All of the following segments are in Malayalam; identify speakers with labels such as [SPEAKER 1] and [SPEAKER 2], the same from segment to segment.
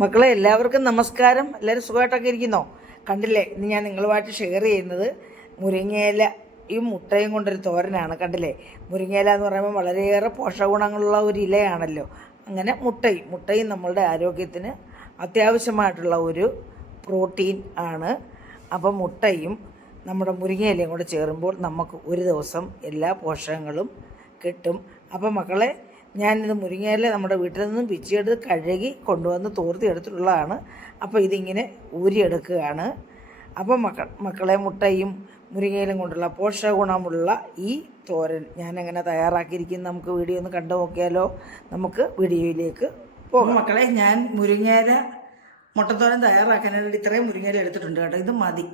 [SPEAKER 1] മക്കളെ എല്ലാവർക്കും നമസ്കാരം. എല്ലാവരും സുഖമായിട്ടൊക്കെ ഇരിക്കുന്നോ? കണ്ടില്ലേ ഇന്ന് ഞാൻ നിങ്ങളുമായിട്ട് ഷെയർ ചെയ്യുന്നത് മുരിങ്ങയില ഈ മുട്ടയും കൊണ്ടൊരു തോരനാണ് കണ്ടില്ലേ? മുരിങ്ങയില എന്ന് പറയുമ്പോൾ വളരെയേറെ പോഷകഗുണങ്ങളുള്ള ഒരു ഇലയാണല്ലോ. അങ്ങനെ മുട്ടയും മുട്ടയും നമ്മളുടെ ആരോഗ്യത്തിന് അത്യാവശ്യമായിട്ടുള്ള ഒരു പ്രോട്ടീൻ ആണ്. അപ്പം മുട്ടയും നമ്മുടെ മുരിങ്ങയിലയും കൂടെ ചേരുമ്പോൾ നമുക്ക് ഒരു ദിവസം എല്ലാ പോഷകങ്ങളും കിട്ടും. അപ്പം മക്കളെ ഞാനിത് മുരിങ്ങയില നമ്മുടെ വീട്ടിൽ നിന്നും പിച്ചിയെടുത്ത് കഴുകി കൊണ്ടുവന്ന് തോർത്തി എടുത്തിട്ടുള്ളതാണ്. അപ്പോൾ ഇതിങ്ങനെ ഊരിയെടുക്കുകയാണ്. അപ്പോൾ മക്കൾ മക്കളെ മുട്ടയും മുരിങ്ങയിലും കൊണ്ടുള്ള പോഷകഗുണമുള്ള ഈ തോരൻ ഞാൻ എങ്ങനെ തയ്യാറാക്കിയിരിക്കുന്നു നമുക്ക് വീഡിയോ ഒന്ന് കണ്ടു നോക്കിയാലോ? നമുക്ക് വീഡിയോയിലേക്ക് പോകാം. മക്കളെ ഞാൻ മുരിങ്ങയില മുട്ടത്തോരൻ തയ്യാറാക്കാനായിട്ട് ഇത്രയും മുരിങ്ങയില എടുത്തിട്ടുണ്ട് കേട്ടോ. ഇത് മതി.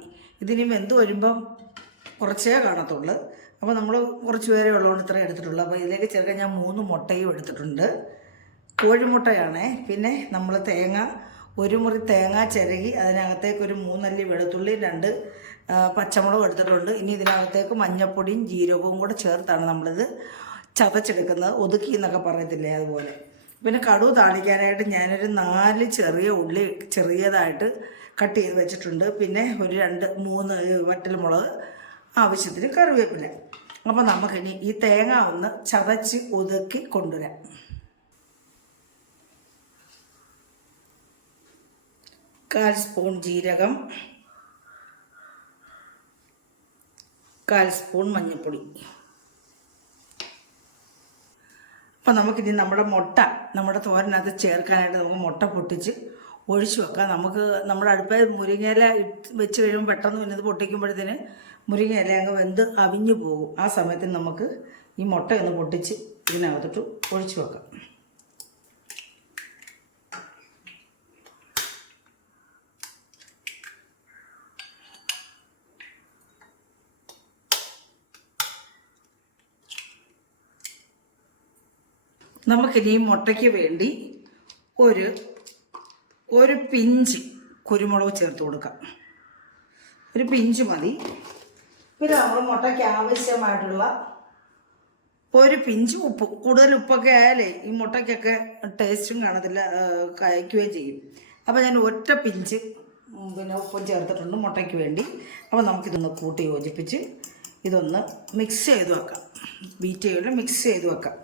[SPEAKER 1] ഇതിനും വെന്ത് വരുമ്പം കുറച്ചേ കാണത്തുള്ളൂ. അപ്പോൾ നമ്മൾ കുറച്ച് പേരെ ഉള്ളതുകൊണ്ട് ഇത്രയും എടുത്തിട്ടുള്ളൂ. അപ്പോൾ ഇതിലേക്ക് ചേർക്കാൻ ഞാൻ മൂന്ന് മുട്ടയും എടുത്തിട്ടുണ്ട്. കോഴിമുട്ടയാണേ. പിന്നെ നമ്മൾ തേങ്ങ ഒരു മുറി തേങ്ങ ചിരകി അതിനകത്തേക്ക് ഒരു മൂന്നല്ലി വെളുത്തുള്ളി രണ്ട് പച്ചമുളകും എടുത്തിട്ടുണ്ട്. ഇനി ഇതിനകത്തേക്ക് മഞ്ഞപ്പൊടിയും ജീരകവും കൂടെ ചേർത്താണ് നമ്മളിത് ചതച്ചെടുക്കുന്നത്. ഒതുക്കി എന്നൊക്കെ പറയത്തില്ലേ അതുപോലെ. പിന്നെ കടുവ് താളിക്കാനായിട്ട് ഞാനൊരു നാല് ചെറിയ ഉള്ളി ചെറിയതായിട്ട് കട്ട് ചെയ്ത് വെച്ചിട്ടുണ്ട്. പിന്നെ ഒരു രണ്ട് മൂന്ന് വറ്റൽമുളക് ആവശ്യത്തിന് കറിവേപ്പില. അപ്പോൾ നമുക്കിനി ഈ തേങ്ങ ഒന്ന് ചതച്ച് ഒതുക്കി കൊണ്ടുവരാം. കാൽ സ്പൂൺ ജീരകം. കാൽ സ്പൂൺ മഞ്ഞൾപ്പൊടി. അപ്പം നമുക്കിനി നമ്മുടെ മുട്ട നമ്മുടെ തോരനകത്ത് ചേർക്കാനായിട്ട് നമുക്ക് മുട്ട പൊട്ടിച്ച് ഒഴിച്ചു വെക്കാം. നമുക്ക് നമ്മുടെ അടുപ്പ് മുരിങ്ങയില വെച്ച് കഴിയുമ്പോൾ പെട്ടെന്ന് പിന്നെ ഇത് പൊട്ടിക്കുമ്പോഴത്തേന് മുരിങ്ങയില അങ്ങ് വെന്ത് അവിഞ്ഞു പോകും. ആ സമയത്ത് നമുക്ക് ഈ മുട്ട ഒന്ന് പൊട്ടിച്ച് ഇതിനകത്തോട്ട് ഒഴിച്ചു വെക്കാം. നമുക്കിനി മുട്ടയ്ക്ക് വേണ്ടി ഒരു ഒരു പിഞ്ച് കുരുമുളക് ചേർത്ത് കൊടുക്കാം. ഒരു പിഞ്ച് മതി. പിന്നെ നമ്മൾ മുട്ടയ്ക്ക് ആവശ്യമായിട്ടുള്ള ഒരു പിഞ്ച് ഉപ്പ് കൂടുതൽ ഉപ്പൊക്കെ ആയാലേ ഈ മുട്ടയ്ക്കൊക്കെ ടേസ്റ്റും കാണത്തില്ല കഴിക്കുകയും ചെയ്യും. അപ്പോൾ ഞാൻ ഒറ്റ പിഞ്ച് പിന്നെ ഉപ്പും ചേർത്തിട്ടുണ്ട് മുട്ടയ്ക്ക് വേണ്ടി. അപ്പോൾ നമുക്കിതൊന്ന് കൂട്ടി യോജിപ്പിച്ച് ഇതൊന്ന് മിക്സ് ചെയ്ത് വെക്കാം. ബീറ്റ് ചെയ്യില്ല മിക്സ് ചെയ്ത് വെക്കാം.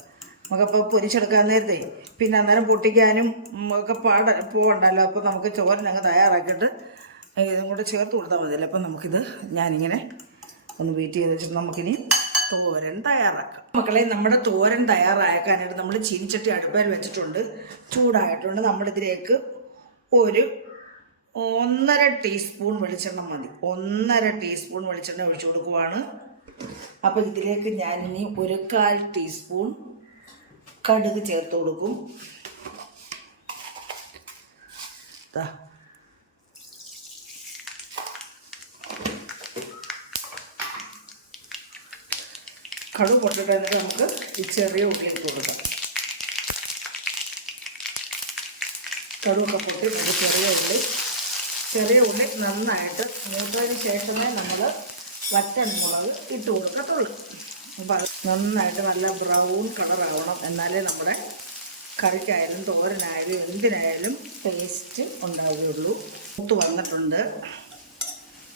[SPEAKER 1] നമുക്കപ്പോൾ പൊരിച്ചെടുക്കാൻ നേരത്തെ പിന്നെ അന്നേരം പൊട്ടിക്കാനും ഒക്കെ പാട പോകണ്ടല്ലോ അപ്പോൾ നമുക്ക് ചോരനങ്ങ് തയ്യാറാക്കിയിട്ട് ഇതും കൂടെ ചേർത്ത് കൊടുത്താൽ മതിയല്ലോ. അപ്പം നമുക്കിത് ഞാനിങ്ങനെ ഒന്ന് വെയിറ്റ് ചെയ്ത് വെച്ചിട്ട് നമുക്കിനി തോരൻ തയ്യാറാക്കാം. മക്കളെ നമ്മുടെ തോരൻ തയ്യാറാക്കാനായിട്ട് നമ്മൾ ചീനിച്ചട്ടി അടുപ്പയിൽ വെച്ചിട്ടുണ്ട്. ചൂടായിട്ടുണ്ട്. നമ്മളിതിലേക്ക് ഒരു ഒന്നര ടീസ്പൂൺ വെളിച്ചെണ്ണ മതി. ഒന്നര ടീസ്പൂൺ വെളിച്ചെണ്ണ ഒഴിച്ചു കൊടുക്കുവാണ്. അപ്പോൾ ഇതിലേക്ക് ഞാൻ ഇനി ഒരു കാൽ ടീസ്പൂൺ കടുക് ചേർത്ത് കൊടുക്കും. കടുക് പൊട്ടിട്ട് എന്നിട്ട് നമുക്ക് ഈ ചെറിയ ഉള്ളി കൊടുക്കാം. കടുവൊക്കെ പൊട്ടി ഒരു ചെറിയ ഉള്ളി. ചെറിയ ഉള്ളി നന്നായിട്ട് മൂത്തതിന് ശേഷമേ നമ്മൾ വറ്റൻ മുളക് ഇട്ട് കൊടുക്കത്തുള്ളൂ. അപ്പം നന്നായിട്ട് നല്ല ബ്രൗൺ കളറാവണം. എന്നാലേ നമ്മുടെ കറിക്കായാലും തോരനായാലും എന്തിനായാലും ടേസ്റ്റ് ഉണ്ടാവുകയുള്ളൂ. മൂത്ത് വന്നിട്ടുണ്ട്.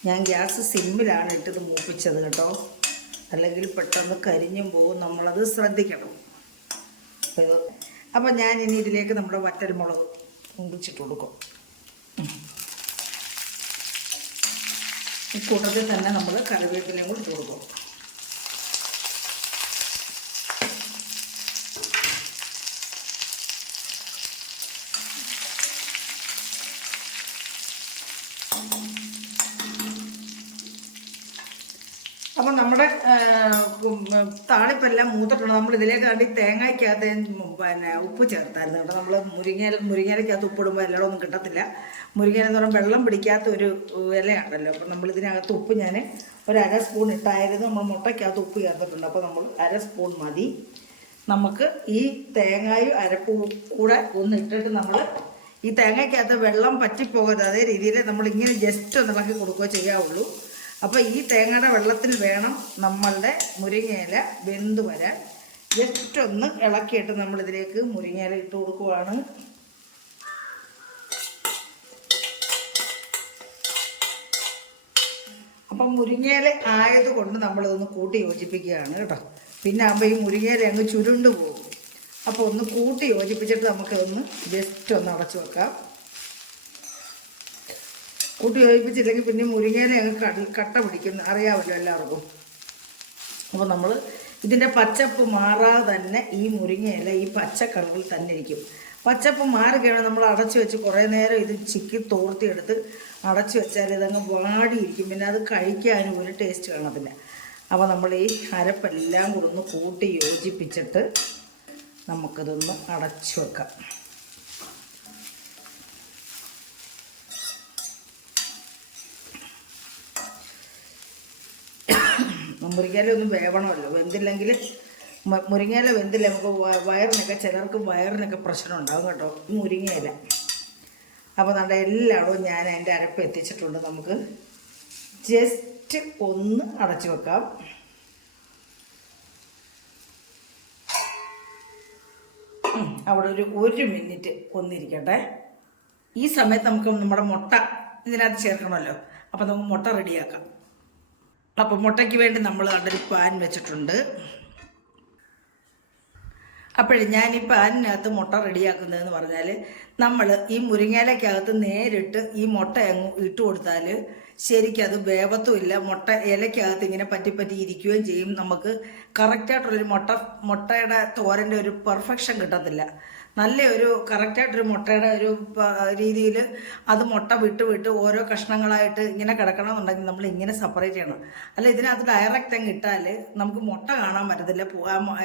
[SPEAKER 1] ഞാൻ ഗ്യാസ് സിമ്മിലാണ് ഇട്ടത് മൂപ്പിച്ചത് കേട്ടോ. അല്ലെങ്കിൽ പെട്ടെന്ന് കരിഞ്ഞും പോകും. നമ്മളത് ശ്രദ്ധിക്കണം. ഇത് അപ്പം ഞാൻ ഇനി ഇതിലേക്ക് നമ്മുടെ വറ്റൽമുളക് മുമ്പിച്ചിട്ട് കൊടുക്കും. കൂട്ടത്തിൽ തന്നെ നമ്മൾ കറിവേപ്പിലയും കൂടി കൊടുക്കും. അപ്പം നമ്മുടെ താളിപ്പെല്ലാം മൂത്തിട്ടുണ്ട്. നമ്മൾ ഇതിലേക്ക് കണ്ടി തേങ്ങയ്ക്കകത്ത് പിന്നെ ഉപ്പ് ചേർത്തായിരുന്നു കേട്ടോ. നമ്മൾ മുരിങ്ങയില മുരിങ്ങയിലക്കകത്ത് ഉപ്പിടുമ്പോൾ എല്ലാം ഒന്നും കിട്ടത്തില്ല. മുരിങ്ങയില എന്ന് പറയുമ്പോൾ വെള്ളം പിടിക്കാത്ത ഒരു ഇലയാണല്ലോ. അപ്പം നമ്മൾ ഇതിനകത്ത് ഉപ്പ് ഞാൻ ഒരു അര സ്പൂൺ ഇട്ടായിരുന്നു. നമ്മൾ മുട്ടയ്ക്കകത്ത് ഉപ്പ് ചേർത്തിട്ടുണ്ട്. അപ്പോൾ നമ്മൾ അര സ്പൂൺ മതി. നമുക്ക് ഈ തേങ്ങയും അരപ്പും കൂടെ ഒന്ന് ഇട്ടിട്ട് നമ്മൾ ഈ തേങ്ങയ്ക്കകത്ത് വെള്ളം പറ്റിപ്പോകരുത്. അതേ രീതിയിൽ നമ്മൾ ഇങ്ങനെ ജസ്റ്റ് ഒന്ന് ഇളക്കി കൊടുക്കുകയോ ചെയ്യാവുള്ളൂ. അപ്പോൾ ഈ തേങ്ങയുടെ വെള്ളത്തിൽ വേണം നമ്മളുടെ മുരിങ്ങയില വെന്ത് വരാൻ. ജസ്റ്റ് ഒന്ന് ഇളക്കിയിട്ട് നമ്മളിതിലേക്ക് മുരിങ്ങയില ഇട്ട് കൊടുക്കുവാണ്. അപ്പം മുരിങ്ങയില ആയതുകൊണ്ട് നമ്മളിതൊന്ന് കൂട്ടി യോജിപ്പിക്കുകയാണ് കേട്ടോ. പിന്നെ ആകുമ്പോൾ ഈ മുരിങ്ങയില അങ്ങ് ചുരുണ്ട് പോകും. അപ്പോൾ ഒന്ന് കൂട്ടി യോജിപ്പിച്ചിട്ട് നമുക്കതൊന്ന് ജസ്റ്റ് ഒന്ന് അടച്ചു വെക്കാം. കൂട്ടി വേവിപ്പിച്ചില്ലെങ്കിൽ പിന്നെ മുരിങ്ങയില അങ്ങ് കട കട്ട പിടിക്കുന്നു. അറിയാമല്ലോ എല്ലാവർക്കും. അപ്പോൾ നമ്മൾ ഇതിന്റെ പച്ചപ്പ് മാറാതെ തന്നെ ഈ മുരിങ്ങയില ഈ പച്ച തന്നെ ഇരിക്കും. പച്ചപ്പ് മാറുകയാണെങ്കിൽ നമ്മൾ അടച്ചു വെച്ച് കുറേ നേരം ഇത് ചിക്കി തോർത്തിയെടുത്ത് അടച്ചു വെച്ചാൽ ഇതങ്ങ് വാടിയിരിക്കും. പിന്നെ അത് കഴിക്കാനും ഒരു ടേസ്റ്റ് കാണത്തില്ല. അപ്പോൾ നമ്മൾ ഈ അരപ്പെല്ലാം കൂടെ ഒന്ന് കൂട്ടി യോജിപ്പിച്ചിട്ട് നമുക്കിതൊന്ന് അടച്ചു വെക്കാം. മുരിങ്ങയില ഒന്നും വേവണമല്ലോ. വെന്തില്ലെങ്കിൽ മുരിങ്ങയില വെന്തില്ല? നമുക്ക് വയറിനൊക്കെ ചിലർക്ക് വയറിനൊക്കെ പ്രശ്നം ഉണ്ടാകും കേട്ടോ മുരിങ്ങയില. അപ്പോൾ നമ്മുടെ എല്ലായിടവും ഞാൻ അതിന്റെ അരപ്പ് എത്തിച്ചിട്ടുണ്ട്. നമുക്ക് ജസ്റ്റ് ഒന്ന് അടച്ചു വെക്കാം. അവിടെ ഒരു ഒരു മിനിറ്റ് ഒന്നിരിക്കട്ടെ. ഈ സമയത്ത് നമുക്ക് നമ്മുടെ മുട്ട ഇതിനകത്ത് ചേർക്കണമല്ലോ. അപ്പോൾ നമുക്ക് മുട്ട റെഡിയാക്കാം. അപ്പം മുട്ടയ്ക്ക് വേണ്ടി നമ്മൾ കണ്ടൊരു പാൻ വെച്ചിട്ടുണ്ട്. അപ്പോഴേ ഞാൻ ഈ പാനിനകത്ത് മുട്ട റെഡിയാക്കുന്നതെന്ന് പറഞ്ഞാൽ നമ്മൾ ഈ മുരിങ്ങയിലക്കകത്ത് നേരിട്ട് ഈ മുട്ട അങ്ങ് ഇട്ട് കൊടുത്താൽ ശരിക്കും അത് വേവത്തുമില്ല. മുട്ട ഇലക്കകത്ത് ഇങ്ങനെ പറ്റി പറ്റി ഇരിക്കുകയും ചെയ്യും. നമുക്ക് കറക്റ്റായിട്ടുള്ളൊരു മുട്ട മുട്ടയുടെ തോരന്റെ ഒരു പെർഫെക്ഷൻ കിട്ടത്തില്ല. നല്ല ഒരു കറക്റ്റായിട്ടൊരു മുട്ടയുടെ ഒരു രീതിയിൽ അത് മുട്ട വിട്ട് വിട്ട് ഓരോ കഷ്ണങ്ങളായിട്ട് ഇങ്ങനെ കിടക്കണമെന്നുണ്ടെങ്കിൽ നമ്മൾ ഇങ്ങനെ സെപ്പറേറ്റ് ചെയ്യണം. അല്ല ഇതിനകത്ത് ഡയറക്റ്റ് അങ്ങ് ഇട്ടാൽ നമുക്ക് മുട്ട കാണാൻ പറ്റത്തില്ല.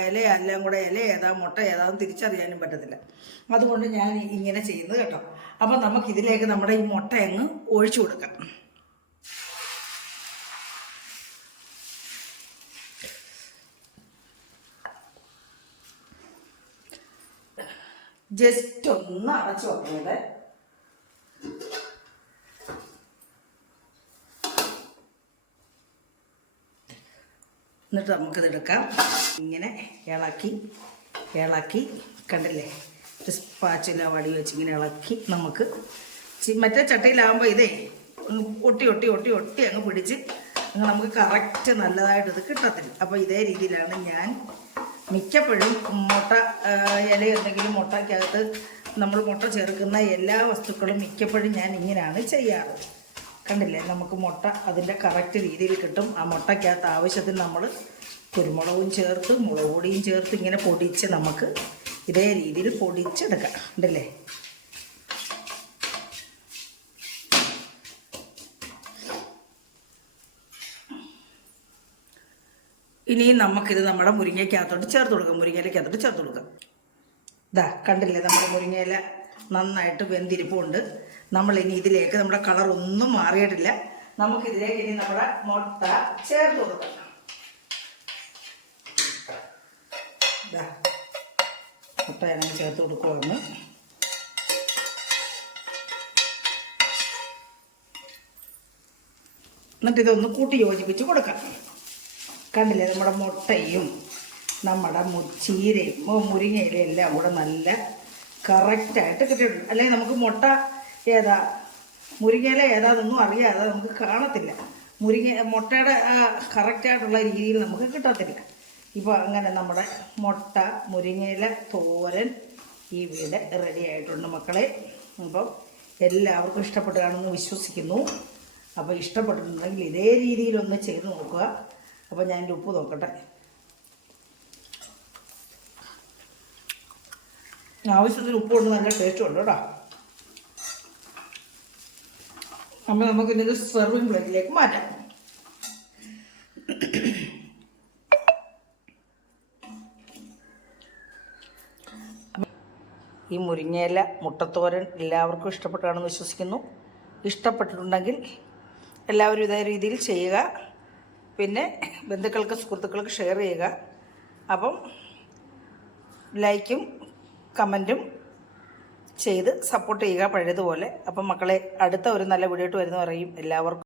[SPEAKER 1] ഇല എല്ലാം കൂടെ ഇല ഏതാ മുട്ട ഏതാന്ന് തിരിച്ചറിയാനും പറ്റത്തില്ല. അതുകൊണ്ട് ഞാൻ ഇങ്ങനെ ചെയ്യുന്നത് കേട്ടോ. അപ്പം നമുക്കിതിലേക്ക് നമ്മുടെ ഈ മുട്ട അങ്ങ് ഒഴിച്ചു കൊടുക്കാം. ജസ്റ്റ് ഒന്ന് അടച്ചു വെക്കുന്നത് എന്നിട്ട് നമുക്കിത് എടുക്കാം. ഇങ്ങനെ ഇളക്കി ഇളക്കി കണ്ടില്ലേ? ഒരു വടി വെച്ച് ഇങ്ങനെ ഇളക്കി നമുക്ക് മറ്റേ ചട്ടിയിലാകുമ്പോൾ ഇതേ ഒട്ടി ഒട്ടി ഒട്ടി ഒട്ടി അങ്ങ് പിടിച്ച് നമുക്ക് കറക്റ്റ് നല്ലതായിട്ട് ഇത് കിട്ടത്തില്ല. അപ്പോൾ ഇതേ രീതിയിലാണ് ഞാൻ മിക്കപ്പോഴും മുട്ട ഇല എന്തെങ്കിലും മുട്ടയ്ക്കകത്ത് നമ്മൾ മുട്ട ചേർക്കുന്ന എല്ലാ വസ്തുക്കളും മിക്കപ്പോഴും ഞാൻ ഇങ്ങനെയാണ് ചെയ്യാറ്. കണ്ടില്ലേ? നമുക്ക് മുട്ട അതിന്റെ കറക്റ്റ് രീതിയിൽ കിട്ടും. ആ മുട്ടയ്ക്കകത്ത് ആവശ്യത്തിന് നമ്മൾ കുരുമുളകും ചേർത്ത് മുളക് പൊടിയും ചേർത്ത് ഇങ്ങനെ പൊടിച്ച് നമുക്ക് ഇതേ രീതിയിൽ പൊടിച്ചെടുക്കാം. ഉണ്ടല്ലേ ഇനിയും നമുക്കിത് നമ്മുടെ മുരിങ്ങയ്ക്കകത്തോട്ട് ചേർത്ത് കൊടുക്കാം. മുരിങ്ങയിലേക്കകത്തോട്ട് ചേർത്ത് കൊടുക്കാം. ഇതാ കണ്ടില്ലേ നമ്മുടെ മുരിങ്ങയില നന്നായിട്ട് വെന്തിരിപ്പുണ്ട്. നമ്മൾ ഇനി ഇതിലേക്ക് നമ്മുടെ കളർ ഒന്നും മാറിയിട്ടില്ല. നമുക്കിതിലേക്ക് ഇനി നമ്മുടെ മുട്ട ചേർത്ത് കൊടുക്കാം. മുട്ട ഞാൻ ചേർത്ത് കൊടുക്കുവാണ്. എന്നിട്ട് ഇതൊന്ന് കൂട്ടി യോജിപ്പിച്ച് കൊടുക്കാം. കണ്ടില്ലേ? നമ്മുടെ മുട്ടയും നമ്മുടെ ചീരയും മുരിങ്ങയിലും എല്ലാം കൂടെ നല്ല കറക്റ്റായിട്ട് കിട്ടിയിട്ടുണ്ട്. അല്ലെങ്കിൽ നമുക്ക് മുട്ട ഏതാ മുരിങ്ങയില ഏതാണെന്നൊന്നും അറിയാതെ നമുക്ക് കാണത്തില്ല. മുരിങ്ങ മുട്ടയുടെ കറക്റ്റായിട്ടുള്ള രീതിയിൽ നമുക്ക് കിട്ടത്തില്ല. ഇപ്പോൾ അങ്ങനെ നമ്മുടെ മുട്ട മുരിങ്ങയില തോരൻ ഈ വീട് റെഡി ആയിട്ടുണ്ട് മക്കളെ. അപ്പം എല്ലാവർക്കും ഇഷ്ടപ്പെട്ട് കാണുമെന്ന് വിശ്വസിക്കുന്നു. അപ്പോൾ ഇഷ്ടപ്പെട്ടിട്ടുണ്ടെങ്കിൽ ഇതേ രീതിയിലൊന്ന് ചെയ്ത് നോക്കുക. അപ്പോൾ ഞാൻ എന്റെ ഉപ്പ് നോക്കട്ടെ. ആവശ്യത്തിന് ഉപ്പ് കൊണ്ട് നല്ല ടേസ്റ്റ് ഉണ്ട് കേട്ടോ. അപ്പോൾ നമുക്ക് ഇതിന്റെ സെർവിങ് പ്ലേറ്റിലേക്ക് മാറ്റാം. ഈ മുരിങ്ങയില മുട്ടത്തോരൻ എല്ലാവർക്കും ഇഷ്ടപ്പെട്ടാണെന്ന് വിശ്വസിക്കുന്നു. ഇഷ്ടപ്പെട്ടിട്ടുണ്ടെങ്കിൽ എല്ലാവരും ഇതേ രീതിയിൽ ചെയ്യുക. പിന്നെ ബന്ധുക്കൾക്ക് സുഹൃത്തുക്കൾക്ക് ഷെയർ ചെയ്യുക. അപ്പം ലൈക്കും കമന്റും ചെയ്ത് സപ്പോർട്ട് ചെയ്യുക പഴയതുപോലെ. അപ്പം മക്കളെ അടുത്ത ഒരു നല്ല വീഡിയോ ആയിട്ട് വരുന്ന പറയും എല്ലാവർക്കും